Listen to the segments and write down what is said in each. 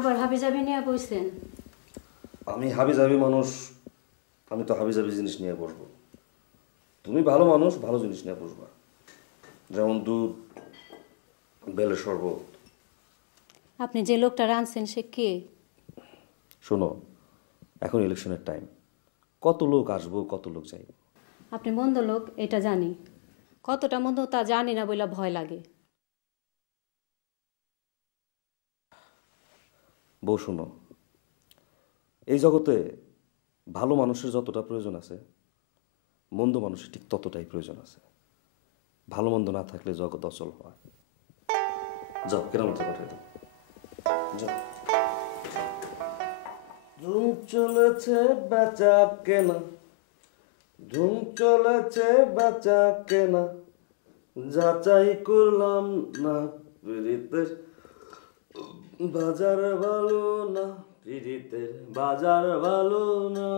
আবার হাবিজাবি নিয়ে বসছেন? আমি হাবিজাবি মানুষ, আমি তো হাবিজাবি জিনিস নিয়ে বসবো। তুমি ভালো মানুষ, ভালো জিনিস নিয়ে বসবা, যেমন দুধ, বেলের শরবত। আপনি যে লোকটা আনছেন সে কে? শোনো, এখন ইলেকশনের টাইম, কত লোক আসবো, কত লোক যাইব। আপনি মন্দ লোক এটা জানি, কতটা মন্দ তা জানি না বইলা ভয় লাগে। বউ শোনো, এই জগতে ভালো মানুষের যতটা প্রয়োজন আছে, মন্দ মানুষের ঠিক ততটাই প্রয়োজন আছে। ভালো মন্দ না থাকলে জগৎ অচল হয়। যাও, কেরামতে পাঠাই দাও, যাও। ধুম চলেছে বেচা কেনা, ধুম চলেছে বেচা কেনা, যাচাই করলাম না পিরিতের বাজার ভালো না, পিরিতের বাজার ভালো না।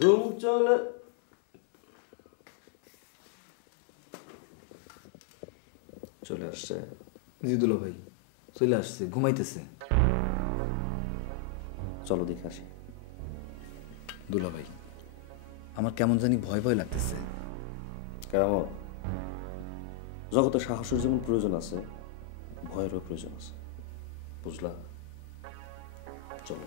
ধুম চলে চলে আসছে। জি দুলা ভাই চলে আসছে, ঘুমাইতেছে। চলো দেখে আসি। দুলা ভাই আমার কেমন জানি ভয় ভয় লাগতেছে। কেমন? জগতে সাহসের যেমন প্রয়োজন আছে, ভয়েরও প্রয়োজন আছে, বুঝলা? চলো।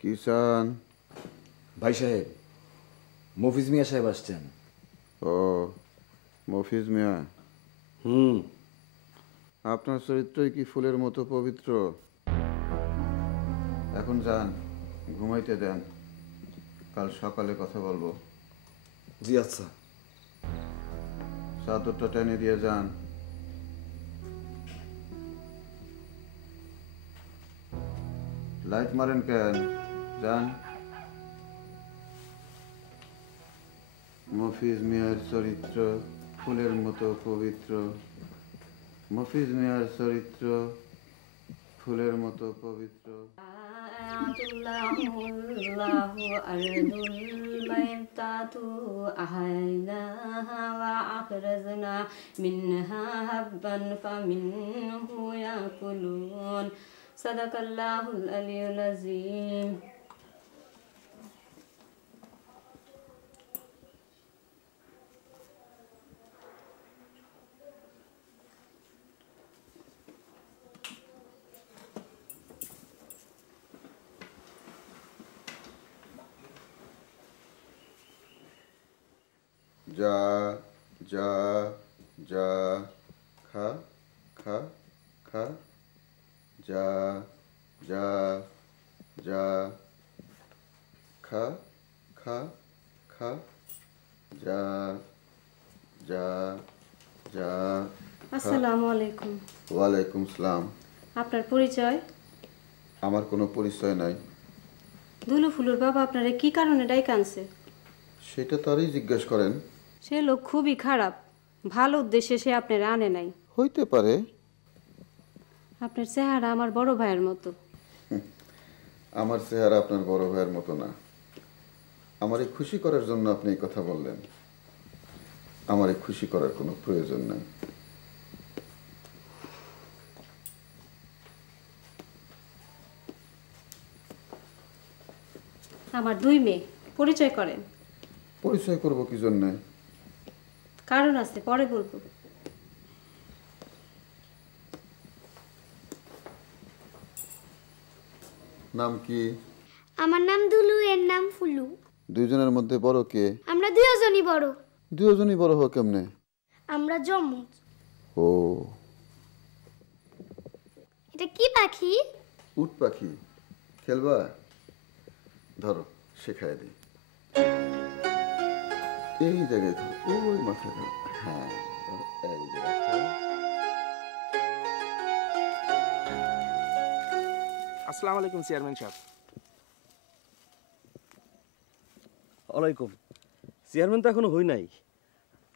কিষান ভাই সাহেব, মফিজ মিয়া সাহেব আসছেন। ও মফিজ মিয়া, আপনার চরিত্রই কি ফুলের মতো পবিত্র? এখন যান, ঘুমাইতে দেন, কাল সকালে কথা বলবো। জি আচ্ছা। চাদরটা টেনে দিয়ে যান। লাইট মারেন কেন? যান। মফিজ মিয়ার চরিত্র ফুলের মতো পবিত্র, মফিজ মিয়ার চরিত্র ফুলের মতো পবিত্র। সাদাকাল্লাহুল আলিয়্যুল আযীম। যা যা যা, খা খা খা, যা যা যা, খা খা খা, যা যা যা। আসসালামু আলাইকুম। ওয়ালাইকুম সালাম। আপনার পরিচয়? আমার কোনো পরিচয় নাই। দুলু ফুলুর বাবা আপনারে কি কারণে ডাইকা আনছে? সেটা তারই জিজ্ঞেস করেন। সে লোক খুবই খারাপ, ভালো উদ্দেশ্যে সে আপনার আনে নাই। হইতে পারে। আপনার চেহারা আমার বড় ভাইয়ের মতো। আমার চেহারা আপনার বড় ভাইয়ের মতো না। আমারে খুশি করার জন্য আপনি এই কথা বললেন। আমারে খুশি করার কোনো প্রয়োজন নাই। আমার দুই মেয়ে, পরিচয় করেন। পরিচয় করব কি জন্যে? কারণ আছে, পরে বলবো। নাম কি? আমার নাম দুলু, এর নাম ফুলু। দুইজনের মধ্যে বড় কে? আমরা দুজনই বড়। দুজনই বড় হোক কেমনে? আমরা যমজ। ও, এটা কি পাখি? উট পাখি। খেলবা? ধরো, শেখায় দিই। এই জায়গায় ধরো, ওই মাথায় ধরো। হ্যাঁ, এই জায়গায়। আসসালামু আলাইকুম চেয়ারম্যান সাহেব। ওয়ালাইকুম। চেয়ারম্যান তো এখনো হই নাই,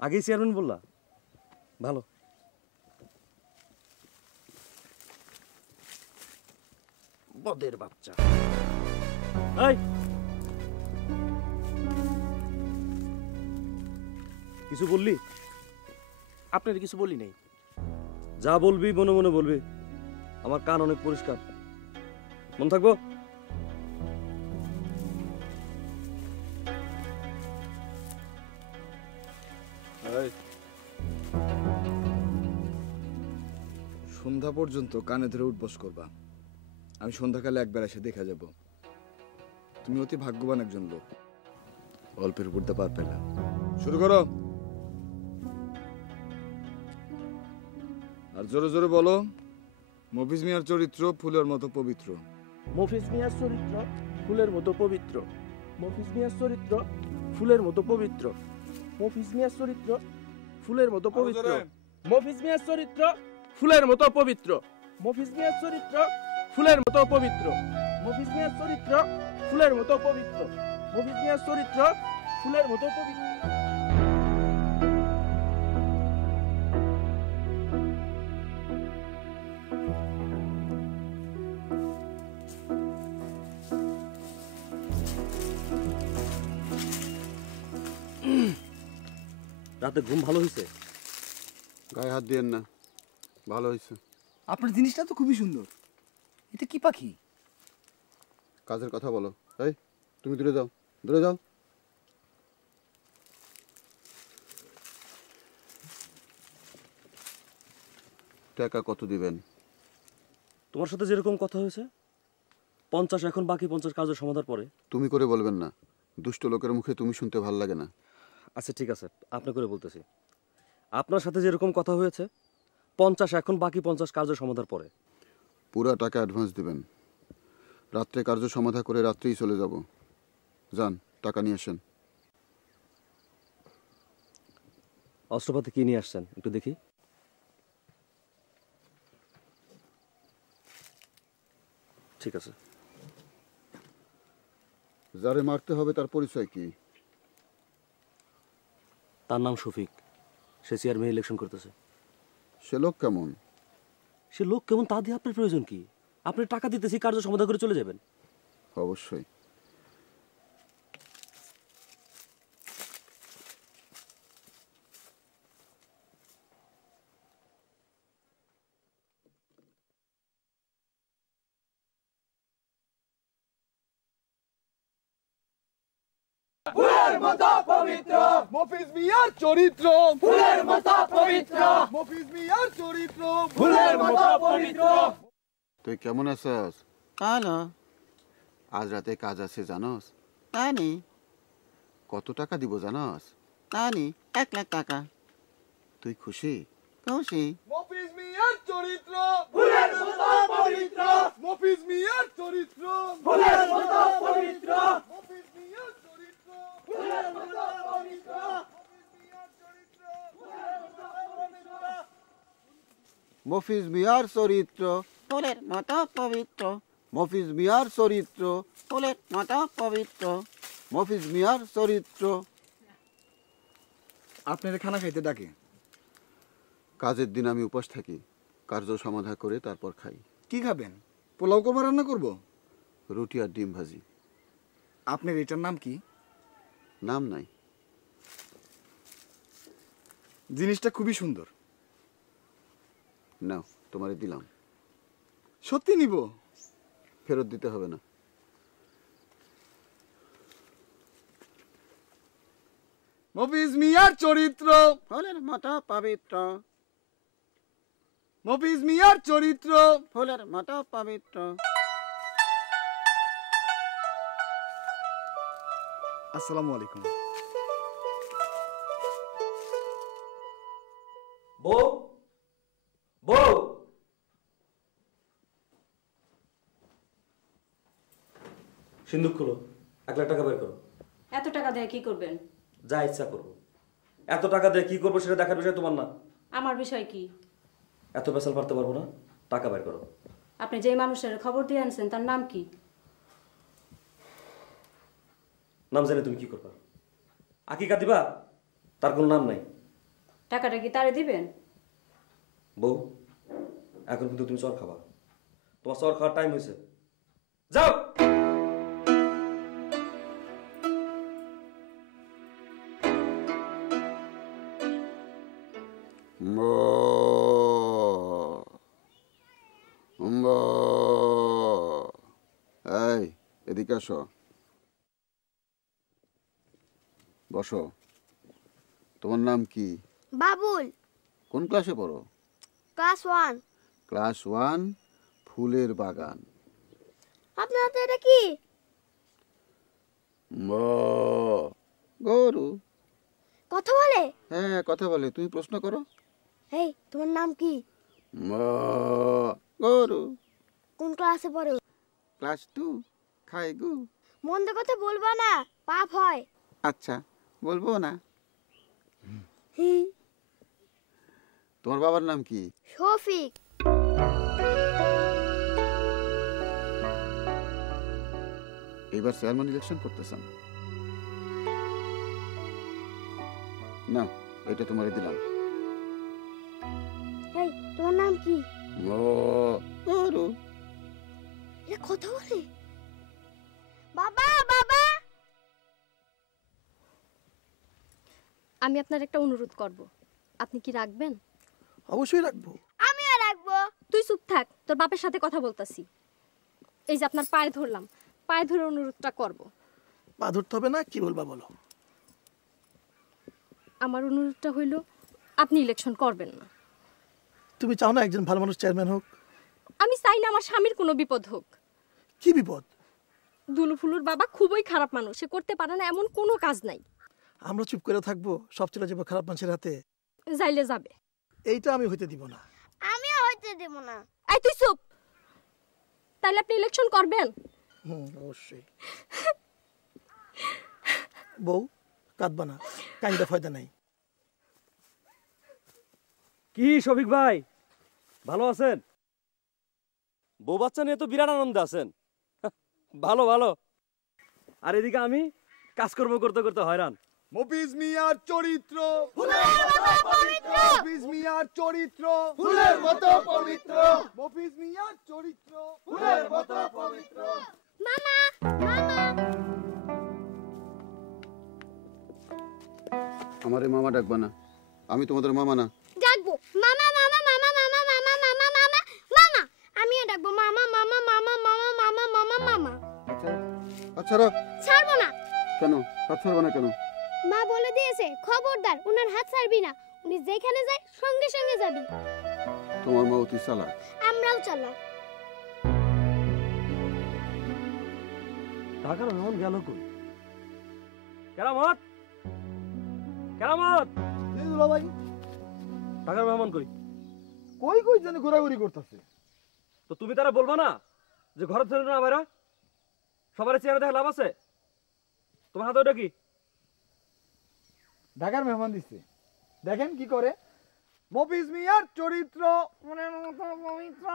আগেই চেয়ারম্যান বললা, ভালো। বদের বাচ্চা। এই কিছু বললি? আপনার কিছু বলি নাই। যা বলবি মনে মনে বলবি, আমার কান অনেক পরিষ্কার, মন থাকবো। সন্ধ্যা পর্যন্ত কানে ধরে উঠবস করবা। আমি সন্ধ্যাকালে একবার এসে দেখা যাব। তুমি অতি ভাগ্যবান একজন লোক, অল্পের উপর দিয়ে পার পেলা। শুরু করো। আর জোরে জোরে বলো, মফিজ মিয়ার চরিত্র ফুলের মতো পবিত্র। মফিজ মিয়ার চরিত্র ফুলের মতো পবিত্র। মফিজ মিয়ার চরিত্র ফুলের মতো পবিত্র। মফিজ মিয়ার চরিত্র ফুলের মতো পবিত্র। মফিজ মিয়ার চরিত্র ফুলের মতো পবিত্র। মফিজ মিয়ার চরিত্র ফুলের মতো পবিত্র। মফিজ মিয়ার চরিত্র ফুলের মতো পবিত্র। মফিজ মিয়ার চরিত্র ফুলের মতো পবিত্র। রাতে ঘুম ভালো হয়েছে? গায়ে হাত দিয়েন না, ভালো হয়েছে। আপনার জিনিসটা তো খুবই সুন্দর। এটা কি পাখি? কাজের কথা বলো। এই তুমি দূরে যাও, দূরে যাও। টাকা কত দিবেন? তোমার সাথে যেরকম কথা হয়েছে, 50 এখন, বাকি 50 কাজের সমাধান পরে। তুমি করে বলবেন না, দুষ্ট লোকের মুখে তুমি শুনতে ভাল লাগে না। আচ্ছা ঠিক আছে, আপনি করে বলতেছি। আপনার সাথে যেরকম কথা হয়েছে, 50 এখন, বাকি 50 কাজের সমাধান পরে। পুরা টাকা অ্যাডভান্স দিবেন। রাত্রে কার্য সমাধা করে রাত্রেই চলে যাব। যান, টাকা নিয়ে আসেন। অস্ত্রপাতি কি নিয়ে আসছেন একটু দেখি। ঠিক আছে। যারে মারতে হবে তার পরিচয় কি? তার নাম শফিক, সে চেয়ারম্যান ইলেকশন করতেছে। সে লোক কেমন? সে লোক কেমন তা দিয়ে আপনার প্রয়োজন কি? আপনি টাকা দিতেছি, কার্য সমাধান করে চলে যাবেন। অবশ্যই। মফিজ মিয়ার চরিত্র ফুলের মতো পবিত্র। মফিজ মিয়ার চরিত্র ফুলের মতো পবিত্র। তুই কেমন আছিস? ভালো। আজ রাতে কাজ আছে জানোস? জানি কত টাকা দিব জানোস? জানি 1,00,000 টাকা। তুই খুশি? খুশি। মফিজ মিয়ার চরিত্র ফুলের মতো পবিত্র। মফিজ মিয়ার চরিত্র ফুলের মতো পবিত্র। মফিজ মিয়ার চরিত্র ফুলের মতো পবিত্র। মফিজ মিয়ার চরিত্র ফুলের মতো পবিত্র। মফিজ মিয়ার চরিত্র ফুলের মতো পবিত্র। মফিজ মিয়ার চরিত্র। আপনার খানা খাইতে ডাকে। কাজের দিন আমি উপোস থাকি, কার্য সমাধা করে তারপর খাই। কি খাবেন? পোলাও করবো, রান্না করব? রুটি আর ডিম ভাজি। আপনার এটার নাম কি? নাম নাই। জিনিসটা খুবই সুন্দর। নাও, তোমারে দিলাম। সত্যি নিব? ফেরত দিতে হবে না। মফিজ মিয়ার চরিত্র ফুলের মতো পবিত্র। মফিজ মিয়ার চরিত্র ফুলের মতো পবিত্র। আসসালামু আলাইকুম। বউ, বউ, সিন্দুক খুলো, 1,00,000 টাকা বের করো। এত টাকা দিয়ে কি করবেন? যা ইচ্ছা করবো। এত টাকা দিয়ে কি করবো সেটা দেখার বিষয় তোমার না। আমার বিষয় কি? এত পেশাল পারতে পারবো না, টাকা বের করো। আপনি যে মানুষের খবর দিয়ে আনছেন তার নাম কি? নাম জানে তুমি কি করবা? আকিকা দিবা? তার কোনো নাম নাই। টাকাটা কি তারে দিবেন? বউ, এখন কিন্তু তুমি চর খাবা। তোমার চর খাওয়ার টাইম হয়েছে, যাও। এই এদিকে আসো, বসো। তোমার নাম কি? বাবুল। কোন ক্লাসে পড়ো? ক্লাস 1। ক্লাস 1, ফুলের বাগান। আপনার হাতে এটা কি? গরু। কথা বলে? হ্যাঁ, কথা বলে। তুমি প্রশ্ন করো। এই, তোমার নাম কি? গরু। কোন ক্লাসে পড়ো? ক্লাস 2, খাই গু। মন্দ কথা বলবা না, পাপ হয়। আচ্ছা, বলবো না। হুম। তোমার বাবার নাম কি? শফিক। এবার চেয়ারম্যান ইলেকশন করতেছেন না? এটা তোমারে দিলাম। এই, তোমার নাম কি? গরু। এটা কথা বলে? বাবা, বাবা। আমি আপনার একটা অনুরোধ করব, আপনি কি রাখবেন? অবশ্যই রাখবো। আমিও রাখবো। তুই চুপ থাক, তোর বাপের সাথে কথা বলতাছি। এই যে আপনার পায়ে ধরলাম, পায়ে ধরে অনুরোধটা করব। পা ধরতে হবে না, কি বলবা বলো। আমার অনুরোধটা হইল, আপনি ইলেকশন করবেন না। তুমি চাও না একজন ভালো মানুষ চেয়ারম্যান হোক? আমি চাই না আমার স্বামীর কোনো বিপদ হোক। কি বিপদ? দুলুফুলুর বাবা খুবই খারাপ মানুষ, সে করতে পারে না এমন কোনো কাজ নাই। আমরা চুপ করে থাকবো? সব চলে যাবো খারাপ মানুষের হাতে? যাইলে যাবে। এইটা আমি হইতে দিব না। আমিও হইতে দেব না। এই তুই চুপ। তাইলে আপনি ইলেকশন করবেন? অবশ্যই। বউ, কাঁদবা না, কাইন্দা ফয়দা নাই। কি শফিক ভাই, ভালো আছেন? বউ বাচ্চা নিয়ে তো বিরাট আনন্দে আছেন। ভালো ভালো। আর এদিকে আমি কাজকর্ম করতে করতে হয়রান। মফিজ মিয়ার চরিত্র ফুলের মতো পবিত্র। মফিজ মিয়ার চরিত্র ফুলের মতো পবিত্র, মফিজ মিয়ার চরিত্র ফুলের মতো পবিত্র। মামা, মামা। আমারে মামা ডাকবা না, আমি তোমাদের মামা না। ডাকবো মামা, মামা, মামা, মামা, মামা, মামা, মামা, মামা। আমিও ডাকবো মামা, মামা, মামা, মামা, মামা, মামা, মামা। আচ্ছা, ছাড়বো না। কেন হাত ছাড়বা না কেন? মা বলে দিয়েছে, খবরদার উনার হাত ছাড়বি না। উনি যেখানে যায় সঙ্গে সঙ্গে যাবি। তোমার মা অতি চালাক। আমরাও চালাক। ঢাকার মেহমান গেল কই? কেরামত, কেরামত, ভাই ঢাকার মেহমান কই? কই কই জানি ঘোরাঘুরি করতেছে। তো তুমি তারা বলবা না যে ঘরে ছিল না বাইরা? সবার চেহারা দেখে লাভ আছে? তোমার হাতে ওটা কি? ঢাকার মেহমান দিচ্ছে, দেখেন কি করে। মফিজ মিয়ার চরিত্র ফুলের মতো পবিত্র,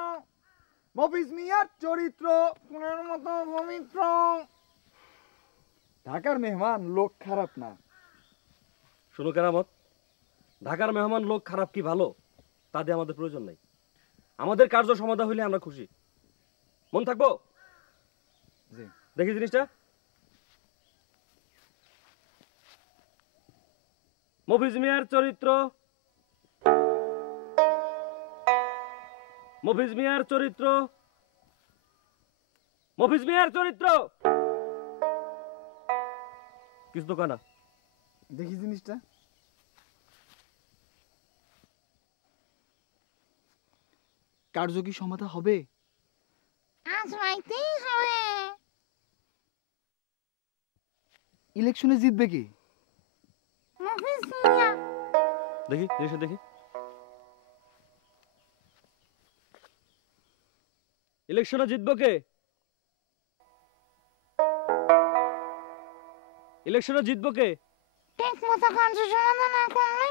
মফিজ মিয়ার চরিত্র ফুলের মতো পবিত্র। ঢাকার মেহমান লোক খারাপ না। শোনো কেরামত, ঢাকার মেহমান লোক খারাপ কি ভালো তা দিয়ে আমাদের প্রয়োজন নাই। আমাদের কার্য সমাধা হইলে আমরা খুশি। মন থাকবো? দেখি জিনিসটা। মফিজ মিয়ার চরিত্র, মফিজ মিয়ার চরিত্র, মফিজ মিয়ার চরিত্র। কিছু তো কানা। দেখি জিনিসটা। কার্য কি সমাধা হবে? আজ রাইতেই হবে। ইলেকশনে জিতবে কি? মফিজ মিয়া। দেখি জিনিসটা দেখি। ইলেকশনে জিতবো কে? ইলেকশনে জিতবো কে? ঠিক মতো কার্য সমাধান না করলে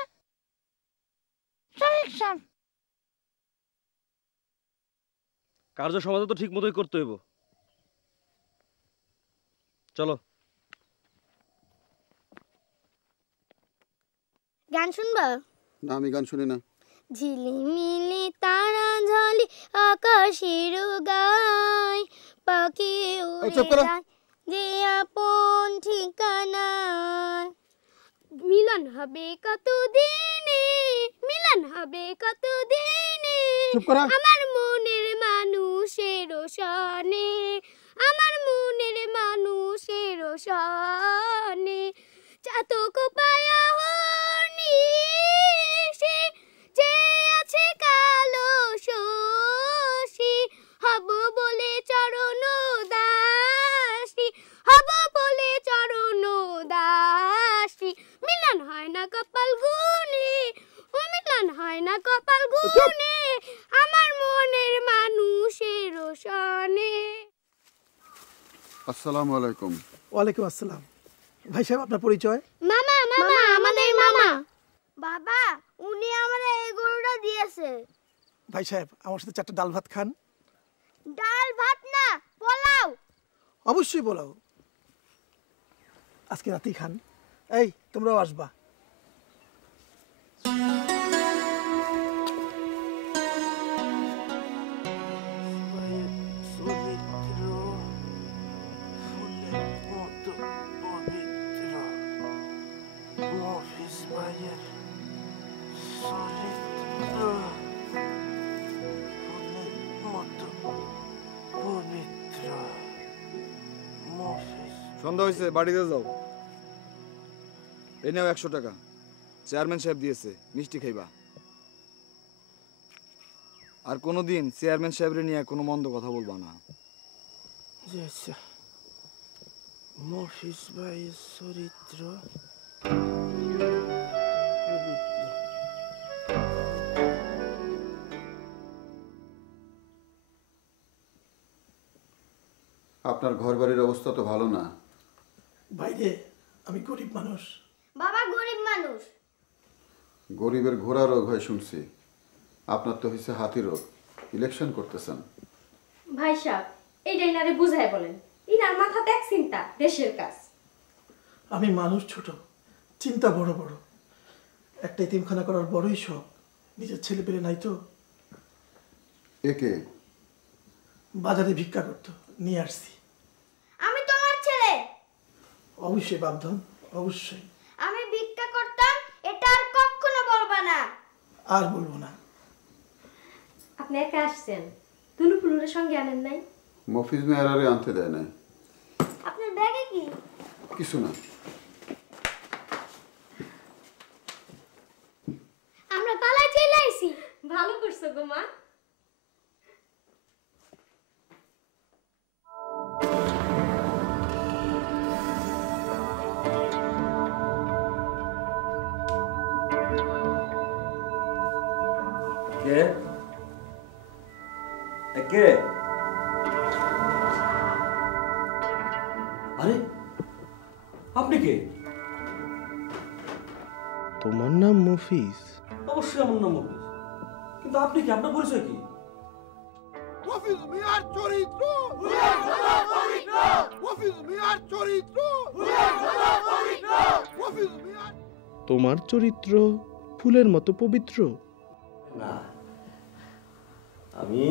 শফিক সাহেব। কার্য সমাধান তো ঠিক মতোই করতে হইব। চলো। গান শুনবা? না, আমি গান শুনি না। ঝিলিমিলি তারা ঝালি আকাশের গায়, পাখি উড়ে যায় যে আপন ঠিকানায়। মিলন হবে কত দিনে, মিলন হবে কত দিনে, আমার মনের মানুষের সনে, আমার মনের মানুষের সনে। চাতক পায়া হনি সে যে আছে কালো শশী, হব বলে চরণ দাসী, হব বলে চরণ দাসী। মিলন হয় না কপাল গুনে, ও মিলন হয় না কপাল গুনে, আমার মনের মানুষের সনে। আসসালামু আলাইকুম। ওয়ালাইকুম আসসালাম। ভাই সাহেব, আপনার পরিচয়? মামা, মামা, আমাদের মামা। বাবা, উনি আমাদের এই গরুটা দিয়েছে। ভাই সাহেব, আমার সাথে 4টা ডাল ভাত খান। ডাল ভাত না, পোলাও। অবশ্যই বলাও, আজকে রাতেই খান। এই, তোমরাও আসবা। সন্ধ্যা হয়েছে, বাড়িতে যাও। এই নাও 100 টাকা, চেয়ারম্যান সাহেব দিয়েছে, মিষ্টি খাইবা। আর কোনোদিন চেয়ারম্যান সাহেবরে নিয়ে কোনো মন্দ কথা বলবা না। মফিজ ভাইয়ের চরিত্র আপনার ঘর বাড়ির অবস্থা তো ভালো না। বাইরে, আমি গরিব মানুষ। বাবা গরিব মানুষ। গরিবের ঘোড়া রোগ হয় শুনছি, আপনার তো হয়েছে হাতি রোগ। ইলেকশন করতেছেন। ভাই সাহেব, এইটা ইনারে বুঝাই বলেন। ইনার মাথাতে এক চিন্তা, দেশের কাজ। আমি মানুষ ছোট, চিন্তা বড় বড়। একটা এতিমখানা করার বড়ই শখ। নিজের ছেলে পেলে নাই তো। একে বাজারে ভিক্ষা করতো, নিয়ে আসছি। আমি তোমার ছেলে। অবশ্যই বাপধন, অবশ্যই। আমি ভিক্ষা করতাম, এটা আর কখনো বলবা না। আর বলবো না। আপনি একা আসছেন, দুলু ফুলুরের সঙ্গে আনেন নাই? মফিজ মেয়ারে আনতে দেয় নাই। আপনার ব্যাগে কি? কিছু না। আমরা পালাই চলে আইছি। ভালো করছো গো মা। কে? কে? আরে, আপনি কে? তোমার নাম মফিজ? অবশ্যই আমার নাম মফিজ, কিন্তু আপনি কি? আপনার পরিচয় কি? মফিজ মিয়ার চরিত্র, মফিজ মিয়ার চরিত্র, মফিজ মিয়ার। তোমার চরিত্র ফুলের মতো পবিত্র। না, আমি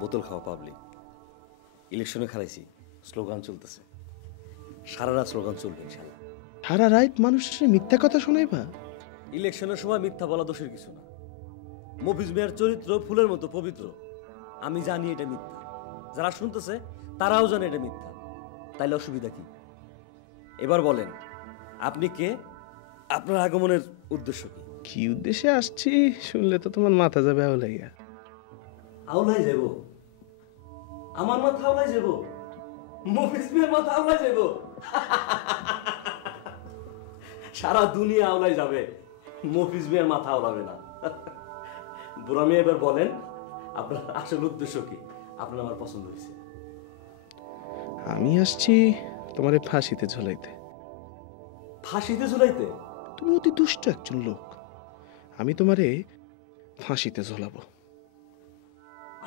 বোতল খাওয়া পাবলিক। ইলেকশনে খারাইছি, স্লোগান চলতেছে। সারা রাত স্লোগান চলবে ইনশাল্লাহ। সারা রাত মানুষের মিথ্যা কথা শোনাইবা? ইলেকশনের সময় মিথ্যা বলা দোষের কিছু না। মফিজ মিয়ার চরিত্র ফুলের মতো পবিত্র। আমি জানি এটা মিথ্যা, যারা শুনতেছে তারাও জানে এটা মিথ্যা। তাইলে অসুবিধা কি? এবার বলেন, আপনি কে? আপনার আগমনের উদ্দেশ্য কি? কি উদ্দেশ্যে আসছি শুনলে তো তোমার মাথা যাবে আউলাইয়া। আউলাই যাব? আমার মাথা আউলাই যাব? মফিজ মিয়ার মাথা আউলাই যাব? সারা দুনিয়া আউলাই যাবে, মফিজ মিয়ার মাথা আউলাবে না। বুড়া মিয়া, এবার বলেন আপনার আসল উদ্দেশ্য কি? আপনার আমার পছন্দ হয়েছে। আমি আসছি তোমারে ফাঁসিতে ঝুলাইতে। ফাঁসিতে ঝুলাইতে? তুমি অতি দুষ্ট একজন লোক, আমি তোমারে ফাঁসিতে ঝোলাবো।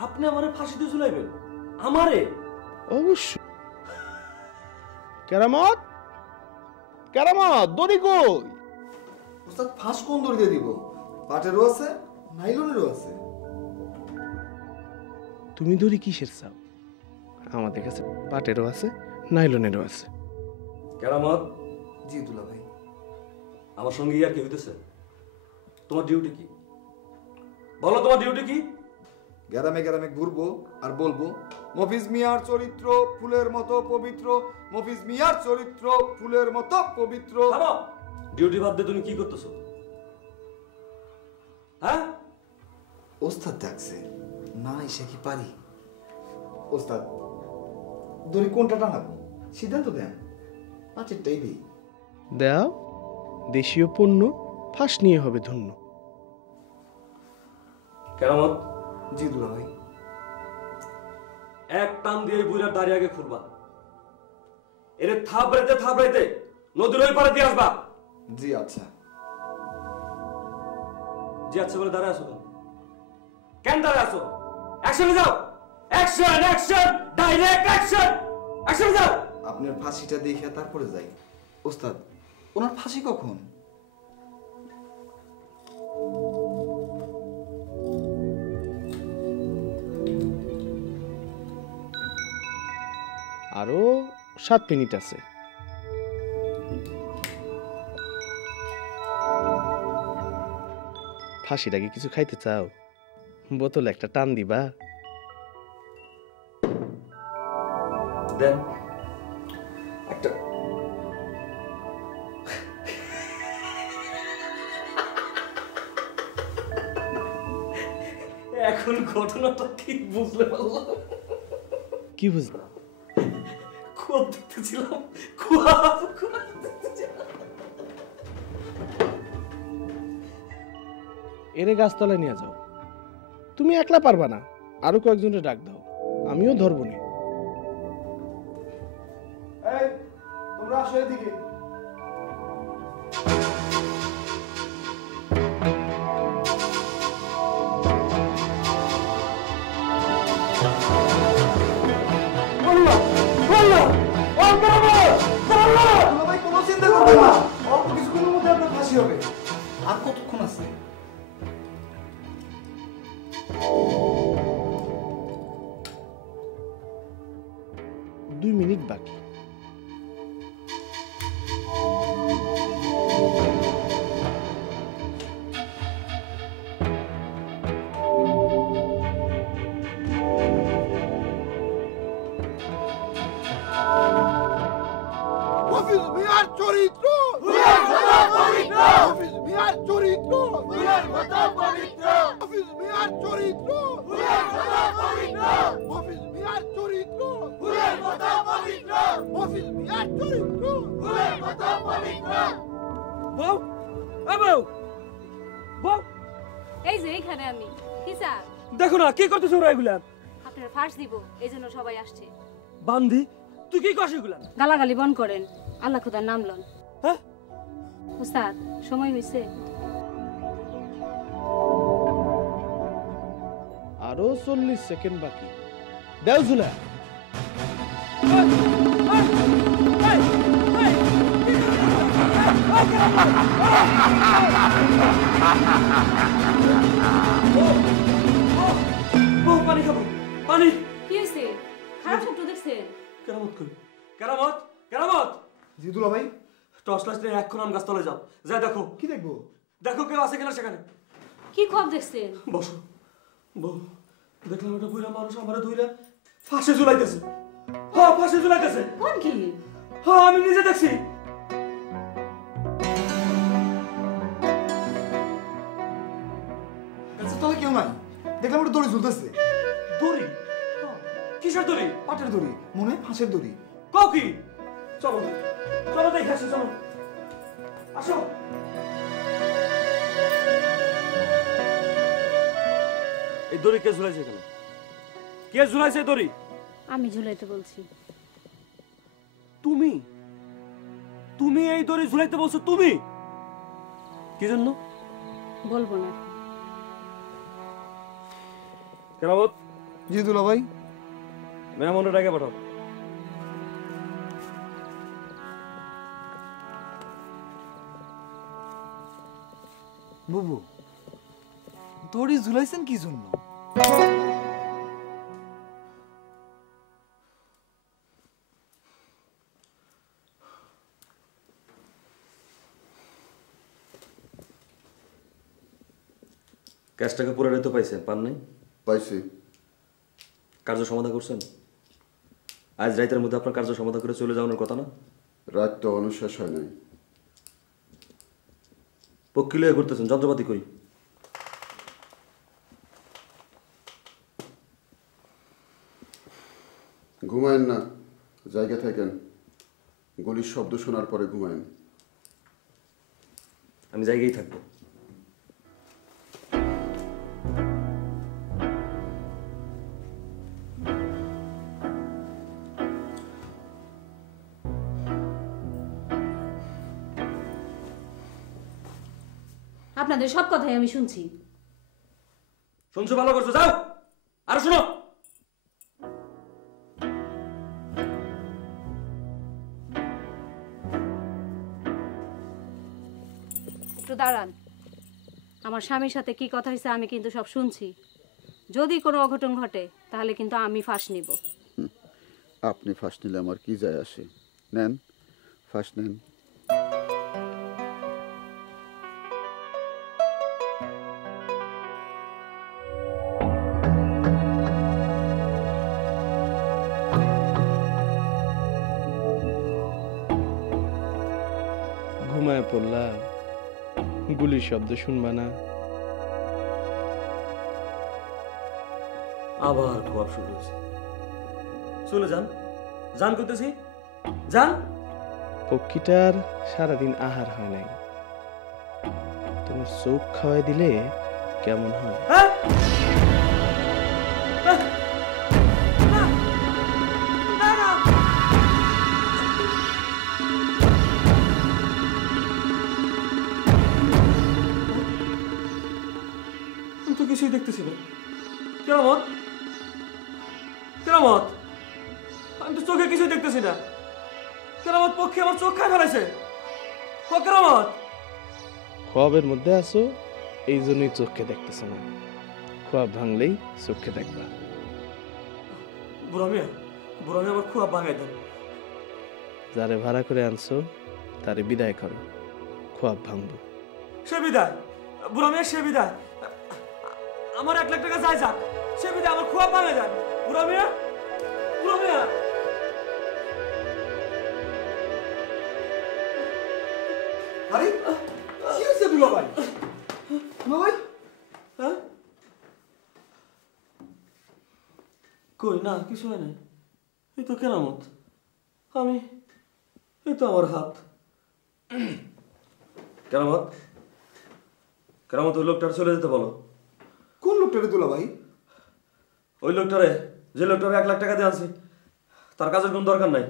আপনি আমারে ফাঁসিতে ঝুলাইবেন? আমারে? অবশ্যই। কেরামত, কেরামত, দড়ি কই? ওস্তাদ ফাঁস কোন দড়ি দিয়ে দিব? পাটেরও আছে, নাইলনেরও আছে। তুমি দড়ি কিসের চাও? আমাদের কাছে পাটেরও আছে, নাইলনেরও আছে। কেরামত, জি দুলা ভাই। আমার সঙ্গে ইয়ার কি হইতেছে? তোমার ডিউটি কি? বলো তোমার ডিউটি কি? গ্রামে গ্রামে ঘুরবো আর বলবো মফিজ মিয়ার চরিত্র ফুলের মতো পবিত্র, মফিজ মিয়ার চরিত্র ফুলের মতো পবিত্র। ডিউটি বাদ দিয়ে তুমি কি করতেছো? হ্যাঁ, ওস্তাদ ডাকছে না, এসে কি পারি? ওস্তাদ দড়ি কোনটা টানাবো সিদ্ধান্ত দেন, পাঁচেরটাই দিই। দাও, দেশীয় পণ্য ফাঁস নিয়ে হবে ধন্য। কেরামত, জি দুলা ভাই। এক টান দিয়ে বুড়ার দাঁড়িয়ে আগে খুলবা, এর থাবড়াইতে নদীর ওই পারে দিয়ে আসবা। জি আচ্ছা। জি আচ্ছা বলে দাঁড়ায় আসো কেন? দাঁড়ায় আসো, অ্যাকশনে যাও। অ্যাকশন অ্যাকশন, ডাইরেক্ট অ্যাকশন, অ্যাকশনে যাও। আপনার ফাঁসিটা দেখে তারপরে যাই। ওস্তাদ ওনার ফাঁসি কখন? আরো 7 মিনিট আছে। ফাঁসির আগে কিছু খাইতে চাও? বোতলে একটা টান দিবা? দেন একটা। এখন ঘটনাটা ঠিক বুঝলে পারলাম। কি বুঝলা? খুব দেখতেছিলাম, এরে গাছতলায় নিয়ে যাও। তুমি একলা পারবা না, আরো কয়েকজনের ডাক দাও, আমিও ধরবো নি। তোমরা আসো এদিকে। কোনো চিন্তা করবেন না, অল্প কিছুক্ষণের মধ্যে আপনার ফাঁসি হবে। আর কতক্ষণ আছে? দুই মিনিট বাকি। মফিজ মিয়ার চরিত্র ফুলের মতো পবিত্র, মফিজ মিয়ার চরিত্র ফুলের মতো পবিত্র, মফিজ মিয়ার চরিত্র ফুলের মতো পবিত্র, মফিজ মিয়ার চরিত্র ফুলের মতো পবিত্র, মফিজ মিয়ার চরিত্র ফুলের মতো পবিত্র। বউ, এ বউ, বউ, এই যে এখানে আমি কি স্যার, দেখো না কি করতেছ ওরা এগুলা? আপনার ফাঁস দিব, এই জন্য সবাই আসছে। বান্দি, তুই কি করছিস এগুলা? গালাগালি বন্ধ করেন, আল্লাহ খুদার নাম লন। হ্যাঁ, উস্তাদ সময় হয়েছে। আরো 40 সেকেন্ড বাকি। দেও ঝুলা। পানি খাবো, পানি। কি হয়েছে? খারাপ শব্দ দেখছেন? কেরামত কই? কেরামত, কেরামত। জি দুলা ভাই। টর্চ লাইট নিয়ে এখন আম গাছতলায় যাও, যাই দেখো। কি দেখবো? দেখো কেউ আছে কিনা সেখানে। কি খব দেখছেন? বসো। বউ, দেখলাম ওটা বুইরা মানুষ আমারে ধইরা ফাঁসে ঝুলাইতেছে। হ্যাঁ, ফাঁসে ঝুলাইতেছে। কোন কি? হ্যাঁ, আমি নিজে দেখছি। গাছের তলায় কেউ নাই, দেখলাম ওটা দড়ি ঝুলতেছে। দড়ি? কিসের দড়ি? পাটের দড়ি, মনে হয় ফাঁসের দড়ি। কও কি? চলো, চলো দেখে আসি, চলো। আসো। এই দড়ি কে ঝুলাইছে এখানে? কে ঝুলাইছে এই দড়ি? আমি ঝুলাইতে বলছি। তুমি? তুমি এই দড়ি ঝুলাইতে বলছো? তুমি কি জন্য? বলবো না। কেরামত। জি দুলা ভাই। মেহমানের ডাকে পাঠাও। বুবু দড়ি ঝুলাইছেন কি জন্য? ক্যাশ টাকা পুরো তো পাইছেন, পান নাই? পাইছি। কার্য সমাধান করছেন? আজ রাতের মধ্যে আপনার কার্য সমাধান করে চলে যাওয়ার কথা না? রাত তো অনুশেষ হয় নাই। পক্ষী লয়ে করতেছেন, যন্ত্রপাতি কই? ঘুমায়েন না, জায়গা থাকেন। গুলির শব্দ শোনার পরে ঘুমায়েন। আমি জায়গায় থাকবো। আপনাদের সব কথাই আমি শুনছি। শুনছো, ভালো করছো, যাও আর শোনো। একটু দাঁড়ান। আমার স্বামীর সাথে কি কথা হয়েছে আমি কিন্তু সব শুনছি। যদি কোনো অঘটন ঘটে তাহলে কিন্তু আমি ফাঁস নিব। আপনি ফাঁস নিলে আমার কি যায় আসে? নেন, ফাঁস নেন। ঘুমায় পড়লা, গুলির শব্দ শুনবা না? আবার খোয়াব শুরু হয়েছে। চলে যান, যান করতেছি, যান। পক্ষীটার সারাদিন আহার হয় নাই, তোমার চোখ খাওয়াই দিলে কেমন হয়? কিছুই দেখতেছি না। কেরামত, কেরামত, আমি তো চোখে কিছুই দেখতেছি না। কেরামত, পক্ষে আমার চোখ খাই ফেলেছে। কেরামত, খোয়াবের মধ্যে আছো, এই জন্যই চোখকে দেখতেছ না। খোয়াব ভাঙলেই চোখকে দেখবা। বুড়া মিয়া, বুড়া মিয়া, আমার খোয়াব ভাঙাই দেন। যারে ভাড়া করে আনছো তারে বিদায় করো, খোয়াব ভাঙবো। সে বিদায়, বুড়া মিয়া, সে বিদায়। আমার 1 লাখ টাকা যায় যাক, সে বিদায়, আমার খোয়াব ভাঙাই দেন। বুড়া মিয়া, বুড়া মিয়া। আরে কি হয়েছে দুলা ভাই? দুলা ভাই, হ্যাঁ? কই না, কিছু হয় নাই। এই তো কেরামত, আমি, এই তো আমার হাত। কেরামত, কেরামত, ওই লোকটার চলে যেতে বলো। কোন লোকটারে দুলা ভাই? ওই লোকটারে, যে লোকটারে 1 লাখ টাকা দিয়ে আনছি, তার কাজের কোনো দরকার নাই।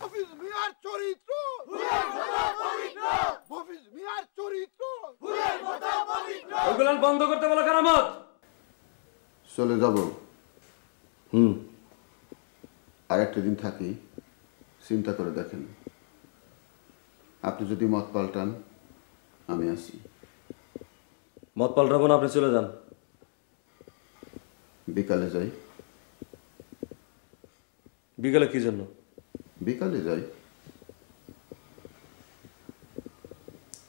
মফিজ মিয়ার চরিত্র ফুলের মতো পবিত্র, মফিজ মিয়ার চরিত্র ফুলের মতো পবিত্র। ওইগুলো বন্ধ করতে বলো কেরামত। চলে যাব। আর একটা দিন থাকি, চিন্তা করে দেখেন। আপনি যদি মত পাল্টান, আমি আছি। মত পাল্টাবো না, আপনি চলে যান। বিকালে যাই। বিকালে কি জন্য? বিকালে যাই।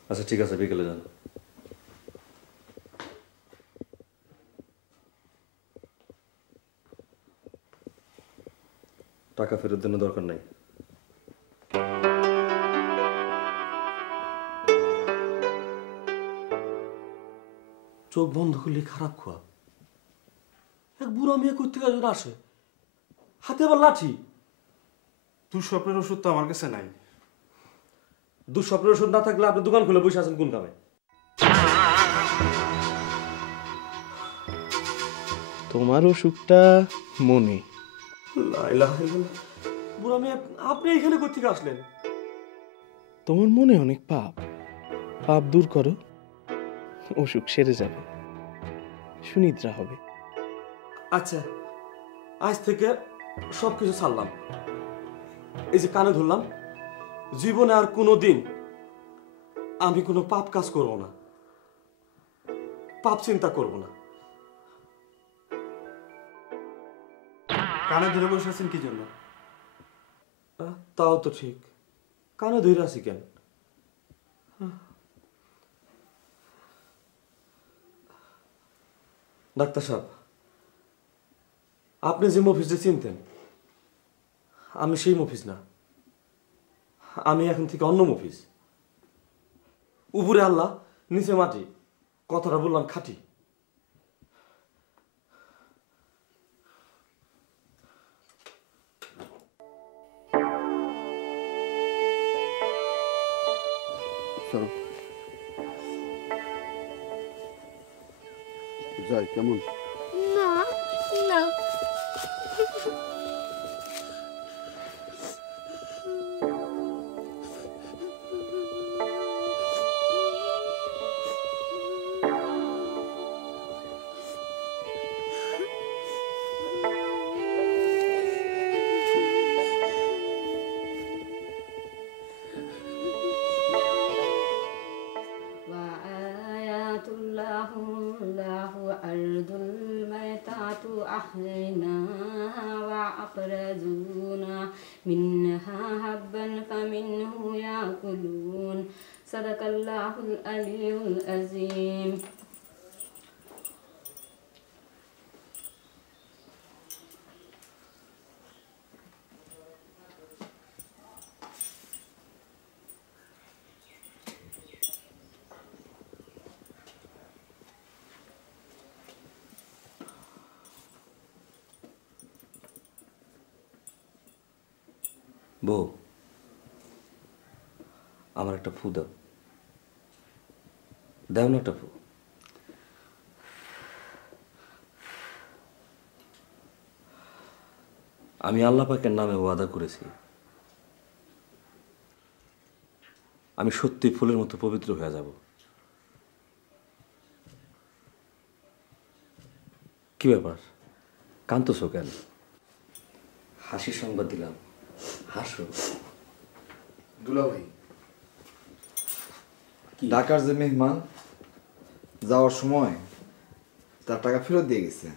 আচ্ছা ঠিক আছে, বিকেলে যান। টাকা ফেরত দেওয়ার দরকার নাই। চোখ বন্ধ করলে খারাপ খোয়া। এক বুড়া মেয়ে করতে আসে, হাতে আবার লাঠি। দুঃস্বপ্নের ওষুধ তো আমার কাছে নাই। দুঃস্বপ্নের ওষুধ না থাকলে আপনি দোকান খুলে বসে আছেন কোন কামে? তোমার অসুখটা মনে। বুড়া মেয়ে, আপনি এখানে কোথা থেকে আসলেন? তোমার মনে অনেক পাপ, পাপ দূর করো, অসুখ সেরে যাবে, সুনিদ্রা হবে। আচ্ছা, আজ থেকে সবকিছু ছাড়লাম। এই যে কানে ধরলাম, জীবনে আর কোনো দিন আমি কোনো পাপ কাজ করব না, পাপ চিন্তা করব না। কানে ধরে বসে আছেন কি জন্য? তাও তো ঠিক, কানে ধরে আছি কেন? ডাক্তার সাহেব, আপনি যে মফিজে চিনতেন, আমি সেই মফিজ না, আমি এখন থেকে অন্য মফিজ। উপরে আল্লাহ, নিচে মাটি, কথাটা বললাম খাঁটি। যাই কেমন? না না أحييناها وأخرجنا منها حبا فمنه يأكلون صدق الله العلي العظيم বউ, আমার একটা ফু দাও, দাও না একটা ফু। আমি আল্লাহ পাকের নামে ওয়াদা করেছি, আমি সত্যি ফুলের মতো পবিত্র হয়ে যাব। কি ব্যাপার, কাঁদতেছো কেন? হাসির সংবাদ দিলাম, হাসো। দুলা ভাই, ঢাকার যে মেহমান যাওয়ার সময় তার টাকা ফেরত দিয়ে গেছে।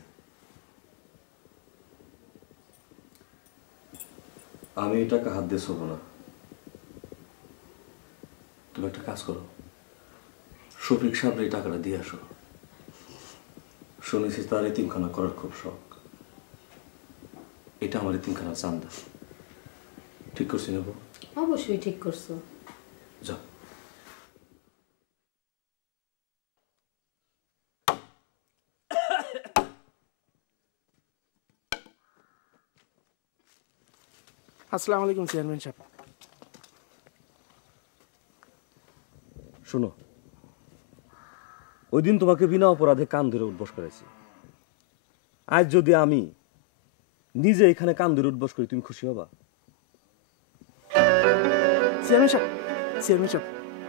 আমি এই টাকা হাত দিয়ে শোবো না। তুমি একটা কাজ করো, শফিক সাহেব এই টাকাটা দিয়ে আসো। শুনেছি তার এতিমখানা করার খুব শখ। এটা আমার এতিমখানা চান্দা। ঠিক করছি নেবো? অবশ্যই ঠিক করছো। যাও। আসসালামু আলাইকুম চেয়ারম্যান সাহেব। শোনো, ওই দিন তোমাকে বিনা অপরাধে কান ধরে উঠবস করেছি। আজ যদি আমি নিজে এখানে কান ধরে উঠবস করি, তুমি খুশি হবা? চেয়ারম্যান সাহেব, চেয়ারম্যান সাহেব,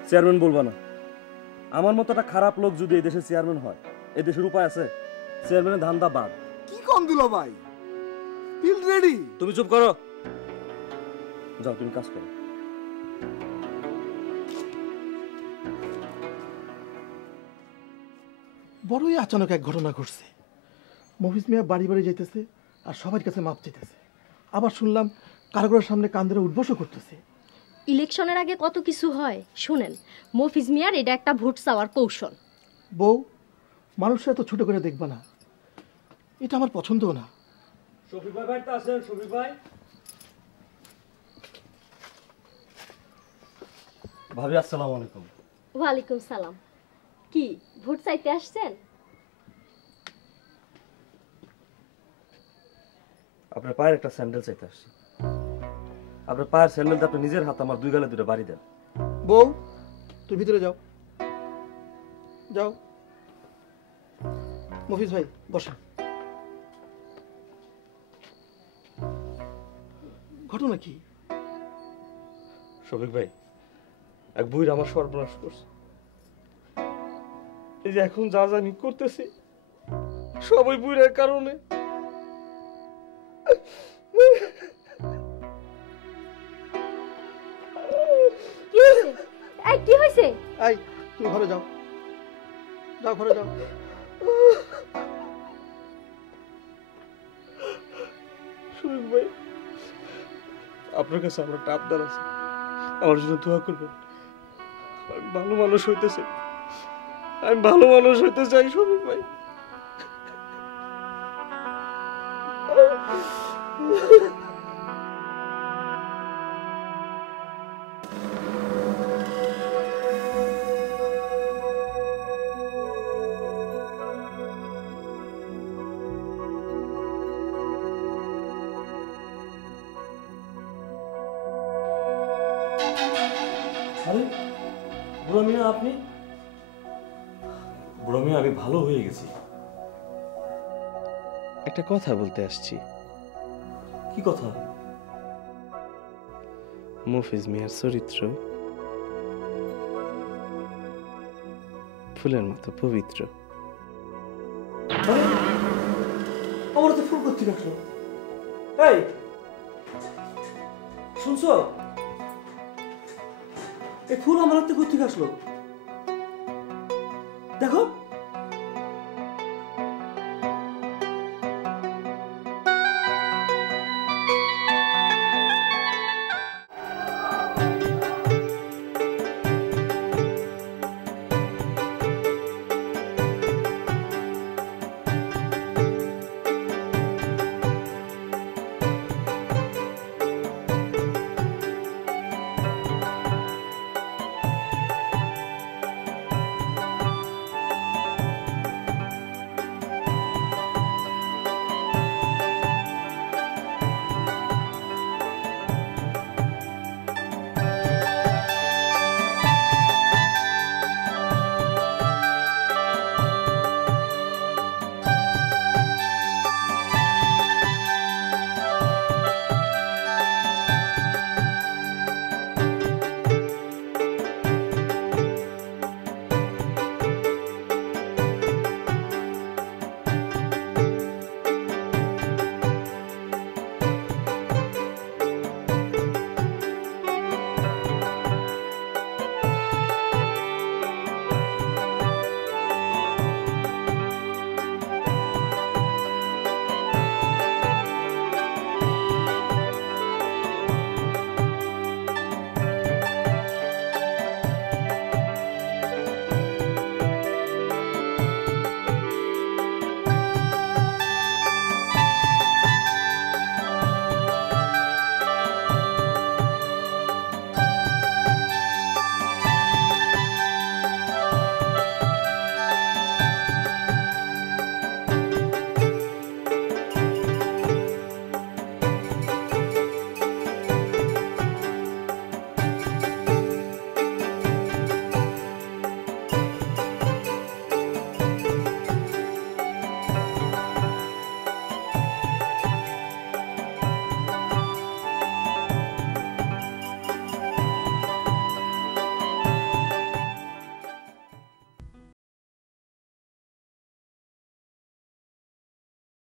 চেয়ারম্যান বলবা না। আমার মতো একটা খারাপ লোক যদি এই দেশের চেয়ারম্যান হয়, এই দেশের উপায় আছে? চেয়ারম্যানের ধান্দা বাদ। কি কম দিল ভাই? Field ready. তুমি চুপ করো, যাও তুমি কাজ করো। বড়ই আচানক এক ঘটনা ঘটছে। মফিজ মিয়া বাড়ি বাড়ি যাইতেছে আর সবার কাছে মাপ চাইতেছে। আবার শুনলাম কারাগারের সামনে কান্দরে উঠবসও করতেছে। ইলেকশনের আগে কত কিছু হয় শুনেন। মফিজ মিয়ার এটা একটা ভোট চাওয়ার কৌশল। বউ, মানুষরা এত ছোট করে দেখবা না, এটা আমার পছন্দও না। শফিক ভাই বাড়িতে আছেন? শফিক ভাই। ভাবি আসসালামু আলাইকুম। ওয়ালাইকুম সালাম। কি ভোট চাইতে আসছেন? আপনার পায়ের একটা স্যান্ডেল চাইতে আসছি। আপনার পায়ের স্যান্ডেলটা আপনি নিজের হাতে আমার দুই গালে দুটো বাড়ি দেন। বউ, তুই ভিতরে যাও, যাও। মফিজ ভাই বসেন। ঘটনা কি? শফিক ভাই, এক বুইরা আমার সর্বনাশ করছে। এই যে এখন যা যা আমি করতেছি সব ওই বুইরার কারণে। কি হয়েছে? এই তুমি ঘরে যাও, যাও ঘরে যাও। শফিক ভাই, আপনার কাছে আমার একটা আবদার আছে, আমার জন্য দোয়া করবেন। আমি ভালো মানুষ হইতে চাই, আমি ভালো মানুষ হইতে চাই শফিক ভাই। আরে বুড়ো মিয়া, আপনি? বুড়ো মিয়া, আমি ভালো হয়ে গেছি। একটা কথা বলতে আসছি। কি কথা? মফিজ মিয়ার চরিত্র ফুলের মতো পবিত্র। আমার তো ফুল করতে রাখলো। এই শুনছো, এই ফুল আমার হাতে কোথেকে আসলো? দেখো।